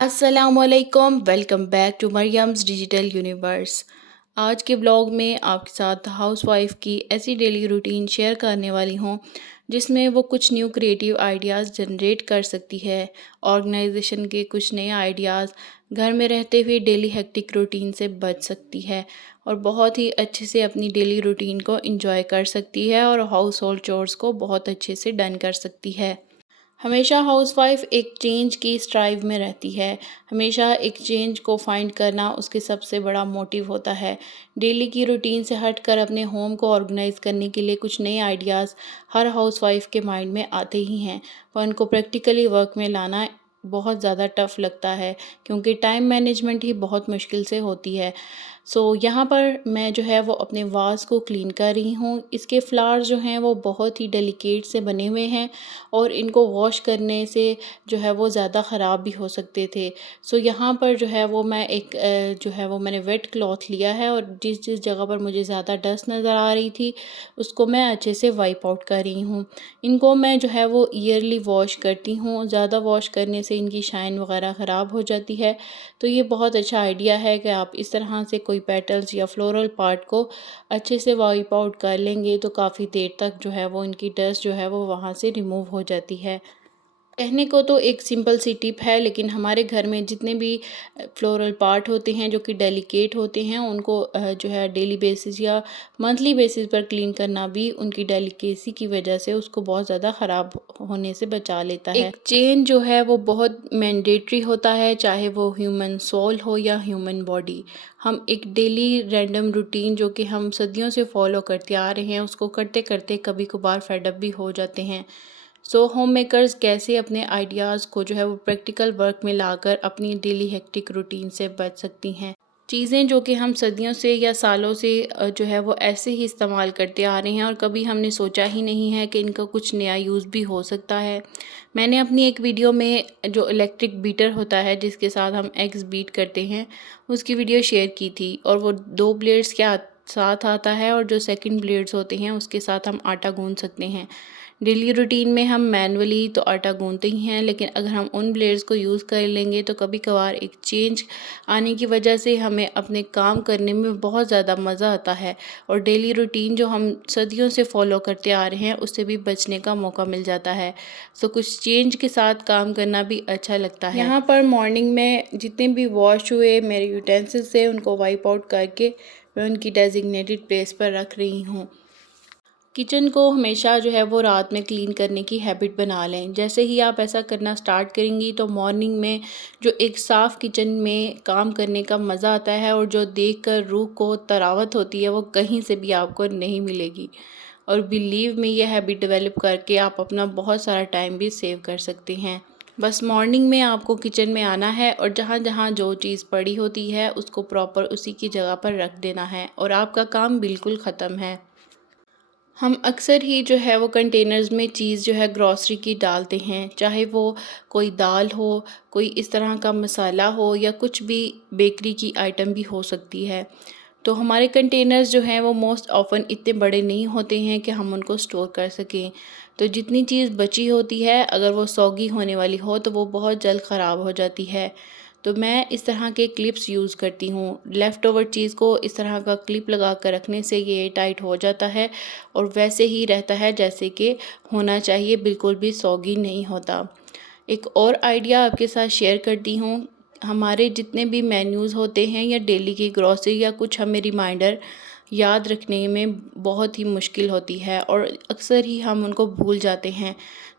अस्सलामुअलैकुम, welcome back to Mariam's digital universe. आज के ब्लॉग में आपके साथ हाउसवाइफ की ऐसी डेली रूटीन शेयर करने वाली हूँ जिसमें वो कुछ न्यू क्रिएटिव आइडियाज़ जनरेट कर सकती है। ऑर्गेनाइजेशन के कुछ नए आइडियाज़, घर में रहते हुए डेली हेक्टिक रूटीन से बच सकती है और बहुत ही अच्छे से अपनी डेली रूटीन को एंजॉय कर सकती है और हाउस होल्ड चोर्स को बहुत अच्छे से डन कर सकती है। हमेशा हाउसवाइफ एक चेंज की स्ट्राइव में रहती है। हमेशा एक चेंज को फाइंड करना उसके सबसे बड़ा मोटिव होता है। डेली की रूटीन से हटकर अपने होम को ऑर्गेनाइज करने के लिए कुछ नए आइडियाज़ हर हाउसवाइफ के माइंड में आते ही हैं, पर उनको प्रैक्टिकली वर्क में लाना बहुत ज़्यादा टफ लगता है क्योंकि टाइम मैनेजमेंट ही बहुत मुश्किल से होती है। यहाँ पर मैं जो है वो अपने वास को क्लीन कर रही हूँ। इसके फ्लावर्स जो हैं वो बहुत ही डेलिकेट से बने हुए हैं और इनको वॉश करने से जो है वो ज़्यादा ख़राब भी हो सकते थे। यहाँ पर जो है वो मैं एक जो है वो मैंने वेट क्लॉथ लिया है और जिस जिस जगह पर मुझे ज़्यादा डस्ट नज़र आ रही थी उसको मैं अच्छे से वाइप आउट कर रही हूँ। इनको मैं जो है वो ईयरली वॉश करती हूँ। ज़्यादा वॉश करने से इनकी शाइन वगैरह ख़राब हो जाती है। तो ये बहुत अच्छा आइडिया है कि आप इस तरह से कोई पेटल्स या फ्लोरल पार्ट को अच्छे से वाइप आउट कर लेंगे तो काफ़ी देर तक जो है वो इनकी डस्ट जो है वो वहाँ से रिमूव हो जाती है। कहने को तो एक सिंपल सी टिप है, लेकिन हमारे घर में जितने भी फ्लोरल पार्ट होते हैं जो कि डेलिकेट होते हैं उनको जो है डेली बेसिस या मंथली बेसिस पर क्लीन करना भी उनकी डेलिकेसी की वजह से उसको बहुत ज़्यादा ख़राब होने से बचा लेता है। एक चेन जो है वो बहुत मैंडेटरी होता है, चाहे वो ह्यूमन सोल हो या ह्यूमन बॉडी। हम एक डेली रैंडम रूटीन जो कि हम सदियों से फॉलो करते आ रहे हैं उसको करते करते कभी कभार फेड अप भी हो जाते हैं। होम मेकर्स कैसे अपने आइडियाज़ को जो है वो प्रैक्टिकल वर्क में लाकर अपनी डेली हेक्टिक रूटीन से बच सकती हैं। चीज़ें जो कि हम सदियों से या सालों से जो है वो ऐसे ही इस्तेमाल करते आ रहे हैं और कभी हमने सोचा ही नहीं है कि इनका कुछ नया यूज़ भी हो सकता है। मैंने अपनी एक वीडियो में जो इलेक्ट्रिक बीटर होता है जिसके साथ हम एग्स बीट करते हैं उसकी वीडियो शेयर की थी और वो 2 ब्लेड्स के साथ आता है और जो सेकंड ब्लेड्स होते हैं उसके साथ हम आटा गूँध सकते हैं। डेली रूटीन में हम मैनुअली तो आटा गूंथते ही हैं, लेकिन अगर हम उन ब्लेड्स को यूज़ कर लेंगे तो कभी कभार एक चेंज आने की वजह से हमें अपने काम करने में बहुत ज़्यादा मज़ा आता है और डेली रूटीन जो हम सदियों से फॉलो करते आ रहे हैं उससे भी बचने का मौका मिल जाता है। कुछ चेंज के साथ काम करना भी अच्छा लगता है। यहाँ पर मॉर्निंग में जितने भी वॉश हुए मेरे यूटेंसिल्स से उनको वाइप आउट करके मैं उनकी डेजिग्नेटेड प्लेस पर रख रही हूँ। किचन को हमेशा जो है वो रात में क्लीन करने की हैबिट बना लें। जैसे ही आप ऐसा करना स्टार्ट करेंगी तो मॉर्निंग में जो एक साफ़ किचन में काम करने का मज़ा आता है और जो देखकर रूह को तरावत होती है वो कहीं से भी आपको नहीं मिलेगी। और बिलीव में ये हैबिट डेवलप करके आप अपना बहुत सारा टाइम भी सेव कर सकते हैं। बस मॉर्निंग में आपको किचन में आना है और जहाँ जहाँ जो चीज़ पड़ी होती है उसको प्रॉपर उसी की जगह पर रख देना है और आपका काम बिल्कुल ख़त्म है। हम अक्सर ही जो है वो कंटेनर्स में चीज़ जो है ग्रॉसरी की डालते हैं, चाहे वो कोई दाल हो, कोई इस तरह का मसाला हो या कुछ भी बेकरी की आइटम भी हो सकती है। तो हमारे कंटेनर्स जो हैं वो मोस्ट ऑफ़न इतने बड़े नहीं होते हैं कि हम उनको स्टोर कर सकें। तो जितनी चीज़ बची होती है अगर वो सौगी होने वाली हो तो वो बहुत जल्द ख़राब हो जाती है। तो मैं इस तरह के क्लिप्स यूज़ करती हूँ। लेफ़्ट ओवर चीज़ को इस तरह का क्लिप लगा कर रखने से ये टाइट हो जाता है और वैसे ही रहता है जैसे कि होना चाहिए, बिल्कुल भी सौगी नहीं होता। एक और आइडिया आपके साथ शेयर करती हूँ। हमारे जितने भी मेन्यूज़ होते हैं या डेली की ग्रॉसरी या कुछ हमें रिमाइंडर याद रखने में बहुत ही मुश्किल होती है और अक्सर ही हम उनको भूल जाते हैं।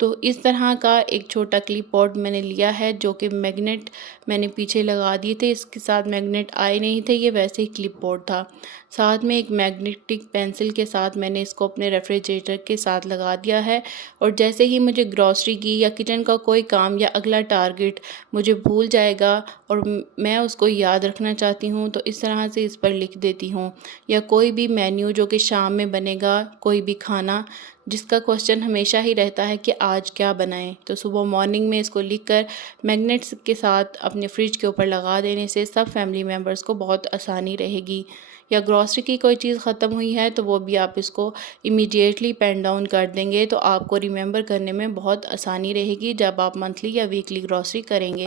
तो इस तरह का एक छोटा क्लिप बोर्ड मैंने लिया है जो कि मैग्नेट मैंने पीछे लगा दिए थे। इसके साथ मैग्नेट आए नहीं थे, ये वैसे ही क्लिप बोर्ड था। साथ में एक मैग्नेटिक पेंसिल के साथ मैंने इसको अपने रेफ्रिजरेटर के साथ लगा दिया है और जैसे ही मुझे ग्रॉसरी की या किचन का कोई काम या अगला टारगेट मुझे भूल जाएगा और मैं उसको याद रखना चाहती हूँ तो इस तरह से इस पर लिख देती हूँ। या कोई भी मेन्यू जो कि शाम में बनेगा, कोई भी खाना जिसका क्वेश्चन हमेशा ही रहता है कि आज क्या बनाएं, तो सुबह मॉर्निंग में इसको लिखकर मैग्नेट्स के साथ अपने फ्रिज के ऊपर लगा देने से सब फैमिली मेम्बर्स को बहुत आसानी रहेगी। या ग्रॉसरी की कोई चीज़ ख़त्म हुई है तो वो भी आप इसको इमीडिएटली पेन डाउन कर देंगे तो आपको रिमेंबर करने में बहुत आसानी रहेगी जब आप मंथली या वीकली ग्रॉसरी करेंगे।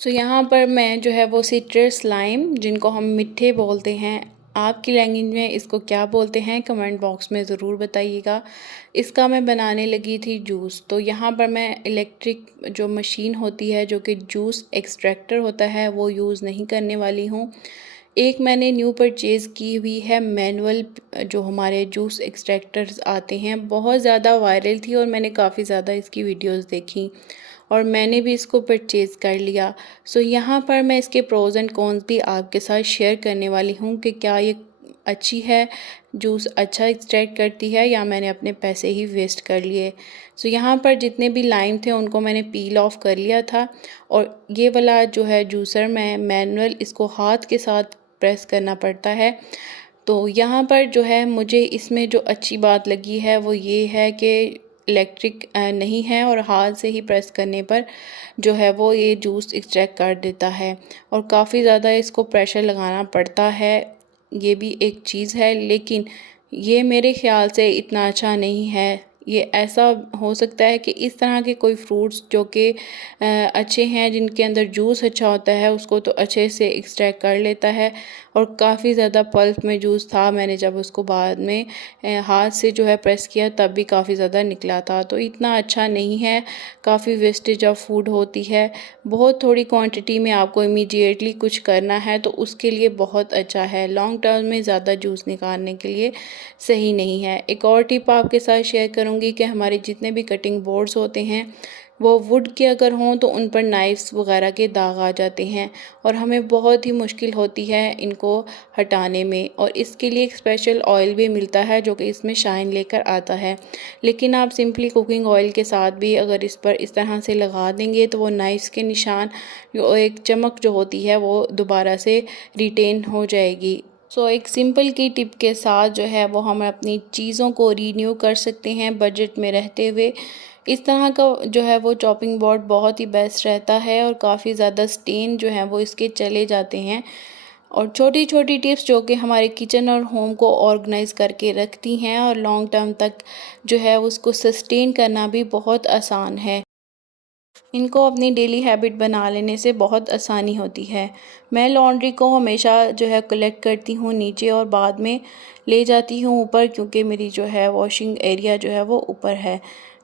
सो यहाँ पर मैं जो है वो सिट्रस लाइम, जिनको हम मिट्ठे बोलते हैं, आपकी लैंग्वेज में इसको क्या बोलते हैं कमेंट बॉक्स में ज़रूर बताइएगा। इसका मैं बनाने लगी थी जूस। तो यहाँ पर मैं इलेक्ट्रिक जो मशीन होती है, जो कि जूस एक्सट्रैक्टर होता है, वो यूज़ नहीं करने वाली हूँ। एक मैंने न्यू परचेज़ की हुई है मैनुअल, जो हमारे जूस एक्सट्रैक्टर्स आते हैं, बहुत ज़्यादा वायरल थी और मैंने काफ़ी ज़्यादा इसकी वीडियोस देखी और मैंने भी इसको परचेज़ कर लिया। सो यहाँ पर मैं इसके प्रोज़ एंड कॉन्स भी आपके साथ शेयर करने वाली हूँ कि क्या ये अच्छी है, जूस अच्छा एक्सट्रैक्ट करती है, या मैंने अपने पैसे ही वेस्ट कर लिए। सो यहाँ पर जितने भी लाइम थे उनको मैंने पील ऑफ कर लिया था और ये वाला जो है जूसर, मैं मैनुअल इसको हाथ के साथ प्रेस करना पड़ता है। तो यहाँ पर जो है मुझे इसमें जो अच्छी बात लगी है वो ये है कि इलेक्ट्रिक नहीं है और हाथ से ही प्रेस करने पर जो है वो ये जूस एक्सट्रैक्ट कर देता है और काफ़ी ज़्यादा इसको प्रेशर लगाना पड़ता है, ये भी एक चीज़ है। लेकिन ये मेरे ख़्याल से इतना अच्छा नहीं है। ये ऐसा हो सकता है कि इस तरह के कोई फ्रूट्स जो कि अच्छे हैं, जिनके अंदर जूस अच्छा होता है, उसको तो अच्छे से एक्सट्रैक्ट कर लेता है और काफ़ी ज़्यादा पल्प में जूस था। मैंने जब उसको बाद में हाथ से जो है प्रेस किया तब भी काफ़ी ज़्यादा निकला था। तो इतना अच्छा नहीं है, काफ़ी वेस्टेज ऑफ फूड होती है। बहुत थोड़ी क्वांटिटी में आपको इमीडिएटली कुछ करना है तो उसके लिए बहुत अच्छा है, लॉन्ग टर्म में ज़्यादा जूस निकालने के लिए सही नहीं है। एक और टिप आपके साथ शेयर करूँगी कि हमारे जितने भी कटिंग बोर्ड्स होते हैं वो वुड के अगर हों तो उन पर नाइफ्स वगैरह के दाग आ जाते हैं और हमें बहुत ही मुश्किल होती है इनको हटाने में। और इसके लिए एक स्पेशल ऑयल भी मिलता है जो कि इसमें शाइन लेकर आता है। लेकिन आप सिंपली कुकिंग ऑयल के साथ भी अगर इस पर इस तरह से लगा देंगे तो वो नाइफ्स के निशान, जो एक चमक जो होती है, वो दोबारा से रिटेन हो जाएगी। सो एक सिंपल की टिप के साथ जो है वो हम अपनी चीज़ों को रीन्यू कर सकते हैं बजट में रहते हुए। इस तरह का जो है वो चॉपिंग बोर्ड बहुत ही बेस्ट रहता है और काफ़ी ज़्यादा स्टेन जो है वो इसके चले जाते हैं। और छोटी छोटी टिप्स जो कि हमारे किचन और होम को ऑर्गेनाइज़ करके रखती हैं और लॉन्ग टर्म तक जो है उसको सस्टेन करना भी बहुत आसान है। इनको अपनी डेली हैबिट बना लेने से बहुत आसानी होती है। मैं लॉन्ड्री को हमेशा जो है कलेक्ट करती हूँ नीचे और बाद में ले जाती हूँ ऊपर, क्योंकि मेरी जो है वॉशिंग एरिया जो है वो ऊपर है।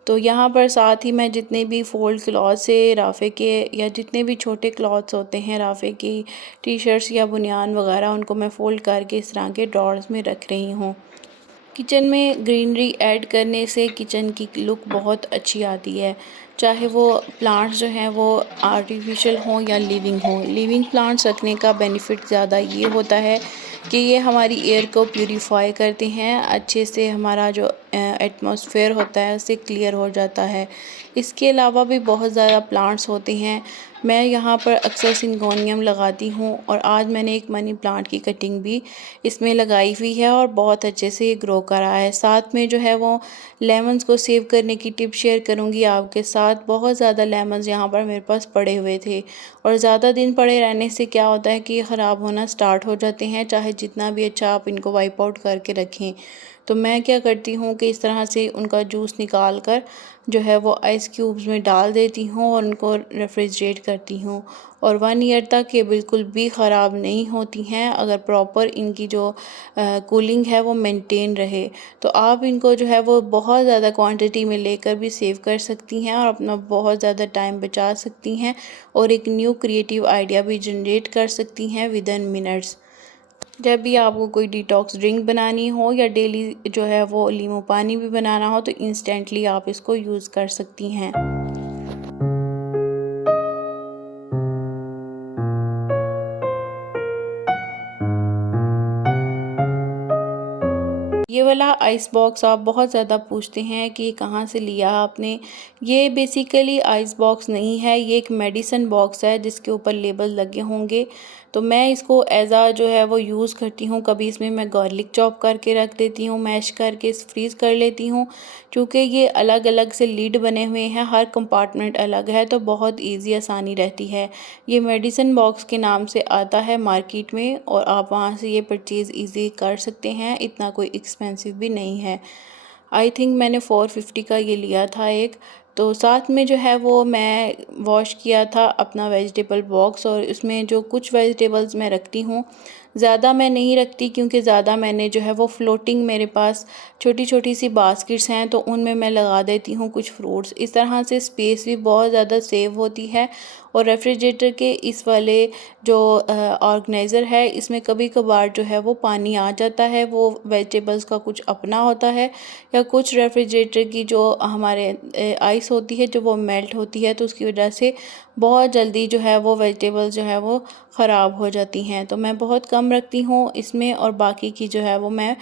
तो यहाँ पर साथ ही मैं जितने भी फोल्ड क्लॉथ्स है राफ़े के, या जितने भी छोटे क्लॉथ्स होते हैं राफ़े की, टी शर्ट्स या बनियान वगैरह, उनको मैं फ़ोल्ड करके इस तरह के ड्रॉर्स में रख रही हूँ। किचन में ग्रीनरी ऐड करने से किचन की लुक बहुत अच्छी आती है। चाहे वो प्लांट्स जो हैं वो आर्टिफिशियल हों या लिविंग हों। लिविंग प्लांट्स रखने का बेनिफिट ज़्यादा ये होता है कि ये हमारी एयर को प्यूरीफाई करते हैं, अच्छे से हमारा जो एटमॉस्फेयर होता है उससे क्लियर हो जाता है। इसके अलावा भी बहुत ज़्यादा प्लांट्स होते हैं। मैं यहाँ पर अक्सर सिंगोनियम लगाती हूँ और आज मैंने एक मनी प्लांट की कटिंग भी इसमें लगाई हुई है और बहुत अच्छे से ये ग्रो कर रहा है। साथ में जो है वो लेमन्स को सेव करने की टिप शेयर करूँगी आपके साथ। बहुत ज़्यादा लेमन्स यहाँ पर मेरे पास पड़े हुए थे और ज़्यादा दिन पड़े रहने से क्या होता है कि ये ख़राब होना स्टार्ट हो जाते हैं, चाहे जितना भी अच्छा आप इनको वाइप आउट करके रखें। तो मैं क्या करती हूँ कि इस तरह से उनका जूस निकाल कर जो है वो आइस क्यूब्स में डाल देती हूँ और उनको रेफ्रिजरेट करती हूँ और 1 ईयर तक ये बिल्कुल भी ख़राब नहीं होती हैं, अगर प्रॉपर इनकी जो कूलिंग है वो मेंटेन रहे। तो आप इनको जो है वो बहुत ज़्यादा क्वांटिटी में लेकर भी सेव कर सकती हैं और अपना बहुत ज़्यादा टाइम बचा सकती हैं और एक न्यू क्रिएटिव आइडिया भी जनरेट कर सकती हैं विदिन मिनट्स। जब भी आपको कोई डिटॉक्स ड्रिंक बनानी हो या डेली जो है वो नींबू पानी भी बनाना हो तो इंस्टेंटली आप इसको यूज़ कर सकती हैं। ये वाला आइस बॉक्स आप बहुत ज़्यादा पूछते हैं कि कहाँ से लिया आपने। ये बेसिकली आइस बॉक्स नहीं है, ये एक मेडिसिन बॉक्स है जिसके ऊपर लेबल लगे होंगे। तो मैं इसको एज आ जो है वो यूज़ करती हूँ। कभी इसमें मैं गार्लिक चॉप करके रख देती हूँ, मैश करके फ्रीज़ कर लेती हूँ। क्योंकि ये अलग अलग से लीड बने हुए हैं, हर कंपार्टमेंट अलग है, तो बहुत ईजी आसानी रहती है। ये मेडिसिन बॉक्स के नाम से आता है मार्केट में और आप वहाँ से ये परचेज़ ईज़ी कर सकते हैं, इतना कोई एक्सपेंसिव भी नहीं है। आई थिंक मैंने 450 का ये लिया था एक। तो साथ में जो है वो मैं वॉश किया था अपना वेजिटेबल बॉक्स, और इसमें जो कुछ वेजिटेबल्स मैं रखती हूँ, ज़्यादा मैं नहीं रखती क्योंकि ज़्यादा मैंने जो है वो फ्लोटिंग मेरे पास छोटी छोटी सी बास्केट्स हैं, तो उनमें मैं लगा देती हूँ कुछ फ्रूट्स। इस तरह से स्पेस भी बहुत ज़्यादा सेव होती है। और रेफ्रिजरेटर के इस वाले जो ऑर्गेनाइज़र है, इसमें कभी कभार जो है वो पानी आ जाता है, वो वेजिटेबल्स का कुछ अपना होता है, या कुछ रेफ्रिजरेटर की जो हमारे आइस होती है जो वो मेल्ट होती है, तो उसकी वजह से बहुत जल्दी जो है वो वेजिटेबल्स जो है वो ख़राब हो जाती हैं। तो मैं बहुत कम रखती हूँ इसमें, और बाकी की जो है वो मैं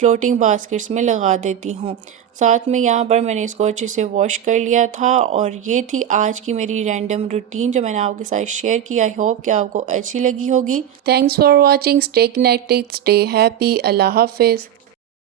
फ्लोटिंग बास्केट्स में लगा देती हूँ। साथ में यहाँ पर मैंने इसको अच्छे से वॉश कर लिया था। और ये थी आज की मेरी रैंडम रूटीन जो मैंने आपके साथ शेयर की। आई होप कि आपको अच्छी लगी होगी। Thanks for watching. Stay connected, stay happy. अल्लाह हाफिज़।